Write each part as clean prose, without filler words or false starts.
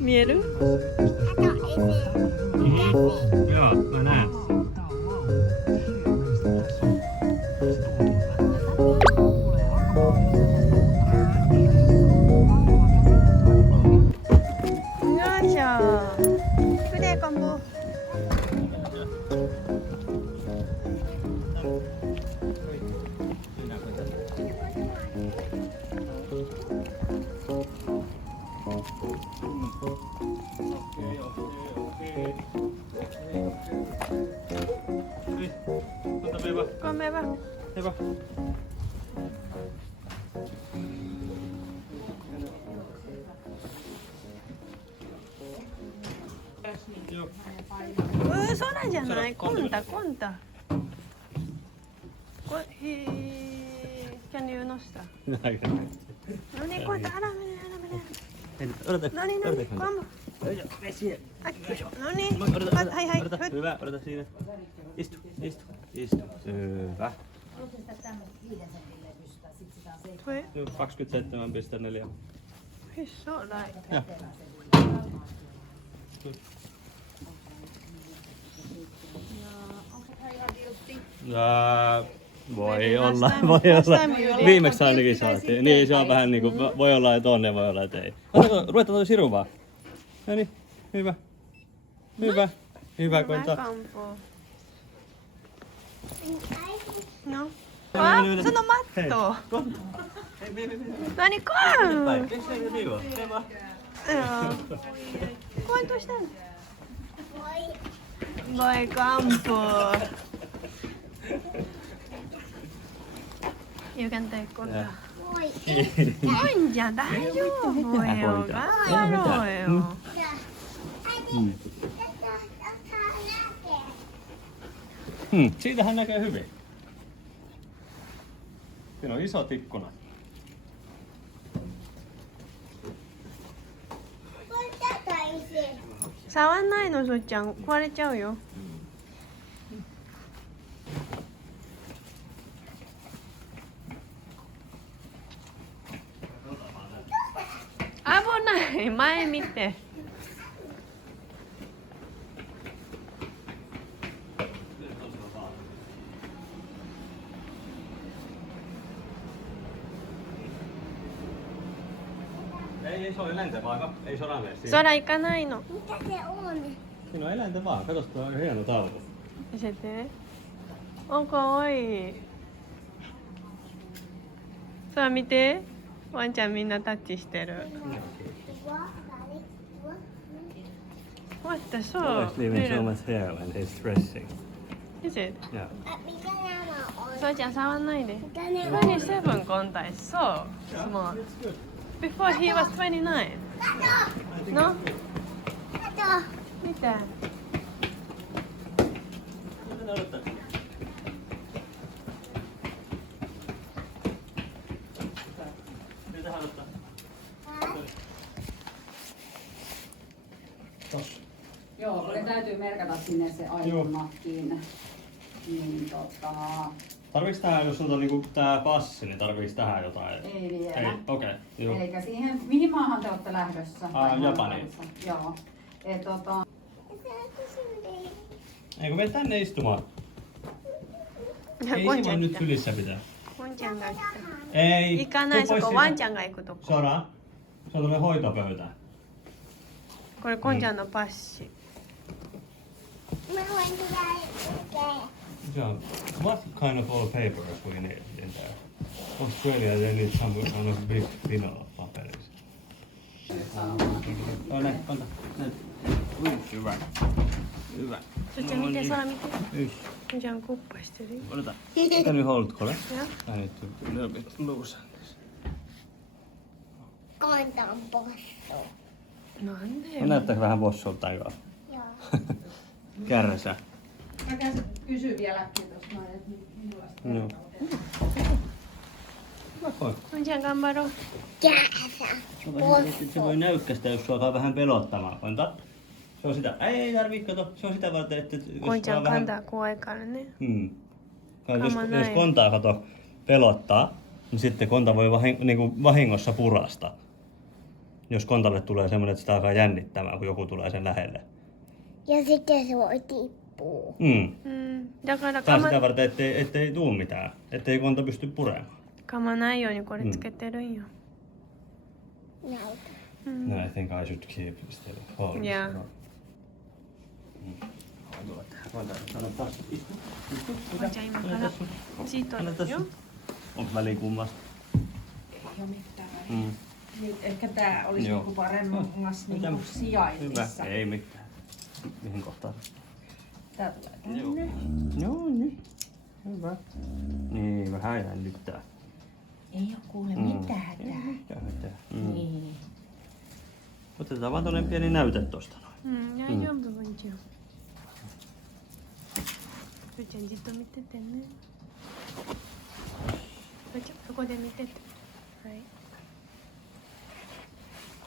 見える？Joo, mä näen. 안녕하세요. 그래, 뭐. Kom med, va? Hyvä. Joo. そうなんじゃない？コンタ。Can you nostaa? No niin, koita, älä mene. No niin, kom. No niin, hei. Hyvä, odota siinä. Istu. Hyvä. Joo, 27,4. Hyssålai. Ja. Voi olla. Viimeksi ainakin saatiin. Niin, se on vähän niinku, voi olla, että on ja voi olla, että ei. Ruvetaan toi siru vaan. No niin, hyvä. Hyvä, koita. No. Sano matto. No niin, kom. Joo. Koin tuosta. Voi kampo. You can take conta. Onja, daijoubu. Kamarojo. Siitähän näkee hyvin. Siinä on isot ikkunat. Sawan nai no, Su-chan. 壊れちゃうよ。危ない。前見て。Ei se ole eläinten vaaka. Ei sora mene siinä. 空行かないの。 Mitä se on? Siinä on eläinten vaaka. Katos, tuo on hieno taulu. 見せて。お、かわいい。さあ見て。ワンちゃんみんなタッチしてる。What the so? leaving so much hair when he's dressing. Is it? Yeah. ミカナもそうちゃん触んないで。ミカナも27 conta is so small. Before he was 29. No? 見て。Joo, kun ne täytyy merkata sinne se aikonmakkiin. Niin Tarviiks tähän, jos on niinku tää passi, niin tarviiks tähän jotain? ei vielä. Ei, okei. Joo. Elikkä siihen, mihin maahan te olette lähdössä? Japaniin. Joo. Eikö mene tänne istumaan? Ei ワンち se ゃ voi ん nyt 来た。 sylissä pitää. ワンちゃんが来た。 Ei. 行かない、 Tuu そ pois こ siitä. ワンちゃんが行くとこ。 Sora. Se on tämmönen hoitopöytä. これコンちゃんのパッシ。 Yeah. What kind of old papers we need in there? Australia, they need some kind of big vinyl of paperis. Oh, näin, kanta. Näin. Ui, hyvä. そっちゃん見て、空見て。 Ysh. コンちゃんコッパしてるよ。 Odota. Can you hold, Kole? いや I need to a little bit loose on this. コンタンポッソ。なんで No, よ。 näyttääkö vähän bossulta aikaa? Joo. Kärsäs. Mä kysyn vielä tuosta noin, että millaista. Joo. Hyvä koira. コンちゃん頑張ろう。 Kääsä. Se voi näykkästä, jos sua alkaa vähän pelottamaan. Kanta. Se on sitä. Ei tarvii, kato. Se on sitä varten, että コン jos ちゃん vaan 噛ん vähän... だら怖いからね。 Jos näin. kontaa kato pelottaa, niin sitten konta voi niinku vahingossa purasta. Jos kontalle tulee semmoinen, että sitä alkaa jännittämään, kun joku tulee sen lähelle. Ja sitten se voi tippua.だから Tai sitä varten, ettei tuu mitään. Ettei konta pysty puremaan. 噛まないようにこれつけてるんよ。 Näytä. No, I think I should keep still. Hold this. Yeah. Koita今からシートだよ。 Onko väliin kummasta? Ei ole mitään. Mm. Nyt ehkä tää olisi Joo. niinku paremmassa niinku Hyvä. sijainnissa. Ei mitään. Mihin kohtaan? Tää tulee tänne. Joo, niin. Hyvä. Niin, vähän jännittää. Ei oo kuule mitään tää. Mitään. Niin. Otetaan vaan toinen pieni näyte tosta noin. 大丈夫、文ちゃん。ふーちゃんじっと見ててね。ふーちゃん、そこで見てて。はい。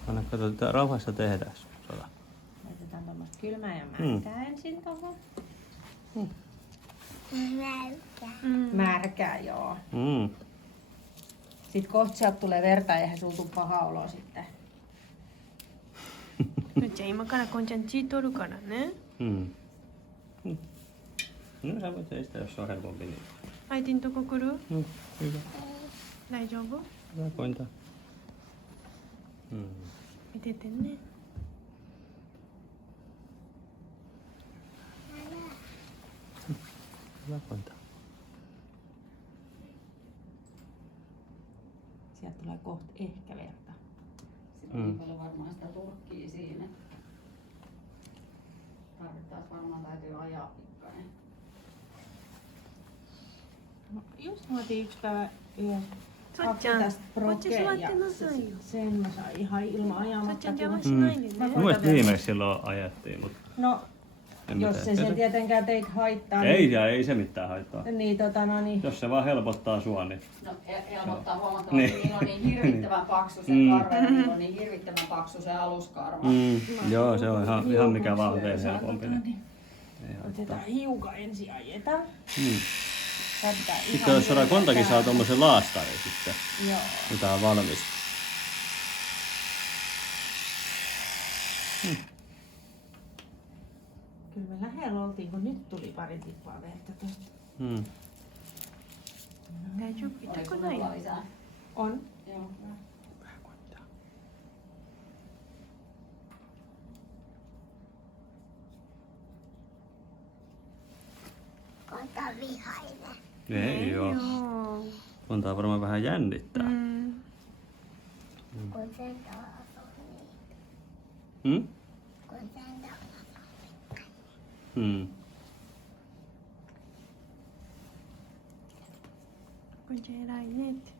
Anna katsotaan, rauhassa tehdään. Laitetaan tommoista kylmää ja märkää ensin tohon. Näytä. Märkää, joo. Mm. Sitten kohta sieltä tulee verta ja eihän sulla tuu paha olo sitten. ふーちゃん、今からこんちゃん血取るからね。 Mm. No sä voit teistä, jos se on helpompi. Niin. 相手んとこ来る？ Hyvä. 大丈夫？ Hyvä pointa. Mm. 見ててね。 Hyvä pointa. Sieltä tulee kohta ehkä verta. Sillä on niin paljon varmaan sitä turkkia siinä. Tarvittaisiin varmaan täytyy ajaa pikkainen. No, just mä otin yksi päivä yhden Sotjan, tästä voitko sä laittaa ja noin? sen mä sain ihan ilman そっちゃん ajamatta. 邪魔しないでね。 Mun mielestä viimeksi silloin ajettiin, mutta No, en jos mitään. se tietenkään teitä haittaa, Ei, ja ei se mitään haittaa. niin, niin Jos se vaan helpottaa sua, niin... no, helpottaa huomattavasti. Niin. Niillä on niin hirvittävän paksu se karva ja niillä on niin hirvittävän paksu se aluskarva. Joo, se on ihan mikä vaan tein helpompi. Niin. Ei haittaa. Otetaan hiukan ensin ajetaan. Tätä Sitten jos saadaan kontakin saa tommosen laastarin sitten, Joo. kun tää on valmis. Kyllä me lähellä oltiin, kun nyt tuli pari tippaa vettä tuosta. Mm. 大丈夫、痛くないよ。 On. Joo. Konta vihainen. Ei oo. Joo. Montaa varmaan vähän jännittää. Kun sen taas on niin. Hmm? Kun sen taas Hmm. Kuinka eläinet?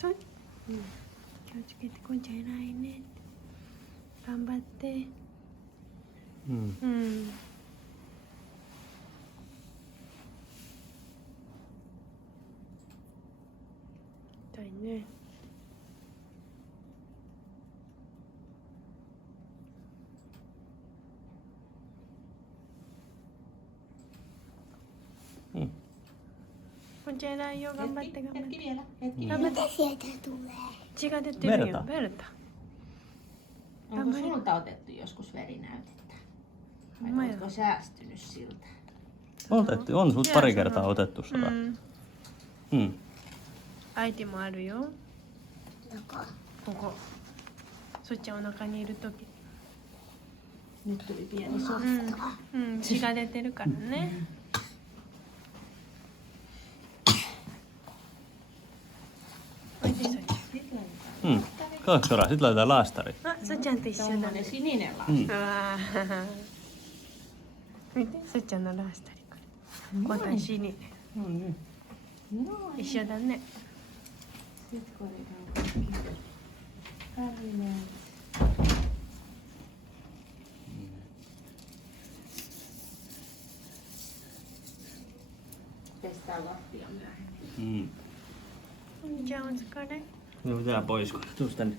Toi. Kiitos, kuinka eläinet? Gambatte. Hmm. Tai ne. Kuinka eläin jo, gambatte, gambatte. Hetki vielä. Hetki. mitä sieltä tulee? 血が出てるよ。Verta. ベルタ。 Onko sulta otettu joskus verinäytettä? Vai oletko säästynyt siltä? Otettu, on sut pari kertaa otettu sitä. Hmm. 相手もあるよ。 Joko? ここ。そっちゃんお腹にいるとき。 Nyt tuli pieni sotku. 血が出てるからね。おいでそっち Hmm. Kaksi soraa, sit laitetaan laastari. ゃん。あ、そっちゃんと一緒だ Tommonen ね。 sininen lasi. うん。うわー見て、そっちゃんのラースタリこれ。こんなしにNo, 一緒だね。 sit korjataan. Värinä. Pestään lattia myöhemmin. Hmm. じゃあお疲れ。 No tää pois, tuus tänne.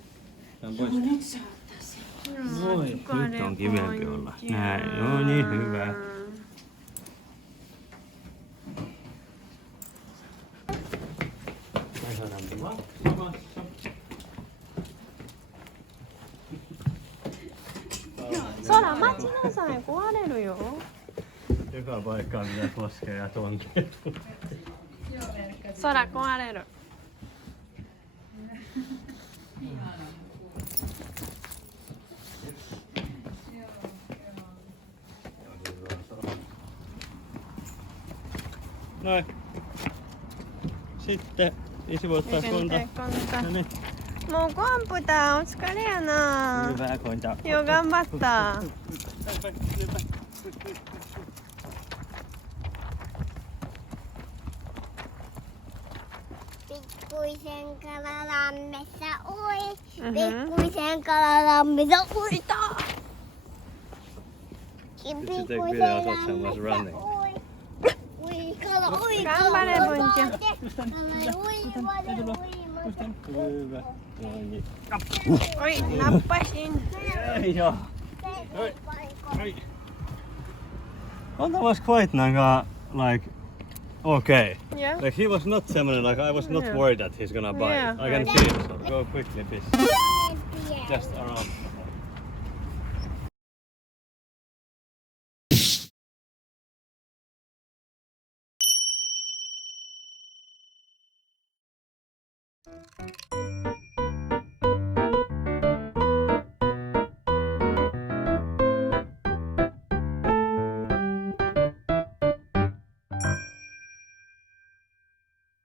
Tää on pois. Nyt se ottaa sen. Voi, nyt on kivempi olla. Näin, no niin hyvä. Näin saadaan 待ちなさい、壊れるよ。Joka paikkaan pitäisi laskea ja tuonne. 空壊れる。Noin. Sitten isi voi ottaa konta. No niin. もうコンプタお疲れやな。 Hyvää konta. よう頑張った。Pikkuisen kalalammessa ui. Pikkuisen kalalammessa uita. Did you take video of someone was running? Ui, kala, ui,頑張れkala, Bunja. Hyvä. Noin. Oi, nappasin. Ei joo. Konta was quite like okay. Yeah. Like he was not sellainen, like I was not Yeah. worried that he's gonna bite. Yeah, I can right. feel it. So go quickly, fish. Just around. Thank